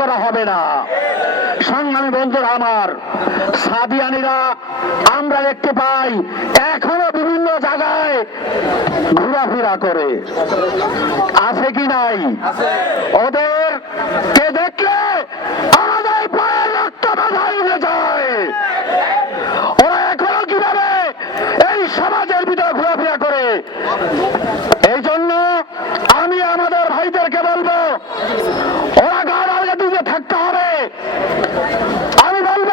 করা হবে না। সংগ্রামী বন্ধুরা আমার, সাদিয়ানিরা, আমরা দেখতে পাই, এখনও বিভিন্ন জায়গায় ঘোরাফেরা করে। আছে কি নাই? ওদের কে দেখলে এই জন্য আমি আমাদের ভাইদেরকে বলব ওরা গাড় আলগা দিকে থাকতে হবে আমি বলব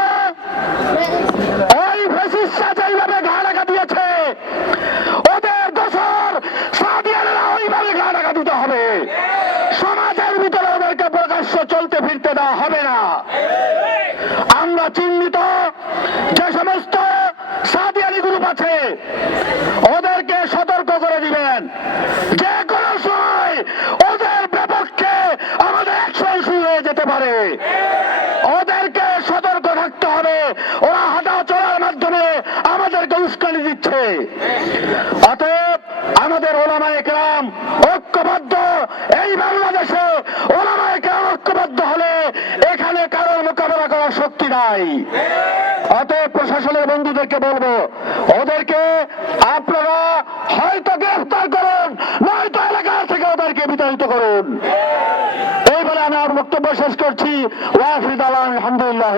ওই ফেসিসরা যেইভাবে ঘা লাগা দিয়েছে। ওদের দোষর সাদিয়ানেরা ওইভাবে ঘা লাগা দিতে হবে। সমাজের ভিতরে ওদেরকে প্রকাশ্য চলতে ফিরতে দেওয়া হবে না। আমরা চিহ্নিত যে সমস্ত সাদিয়ানি গ্রুপ আছে, ওদেরকে সতর্ক করে দিবেন। যে কোনো সময় ওদের বিপক্ষে আমাদের অ্যাকশন শুরু হয়ে যেতে পারে ওদেরকে সতর্ক থাকতে হবে ওরা হাঁটা চলার মাধ্যমে আমাদেরকে উস্কানি দিচ্ছে। অতএব আমাদের ওলামা একরাম ঐক্যবদ্ধ। এই বাংলাদেশে ওলামা একরাম ঐক্যবদ্ধ হলে এখানে কারোর মোকাবেলা করার শক্তি নাই। অতএব প্রশাসনের বন্ধুদেরকে বলব, ওদেরকে আপনারা হয়তো গ্রেফতার করুন, নয়তো এলাকা থেকে ওদেরকে বিতাড়িত করুন। এই বলে আমি আমার বক্তব্য শেষ করছি। ওয়াফিদ আলহামদুলিল্লাহ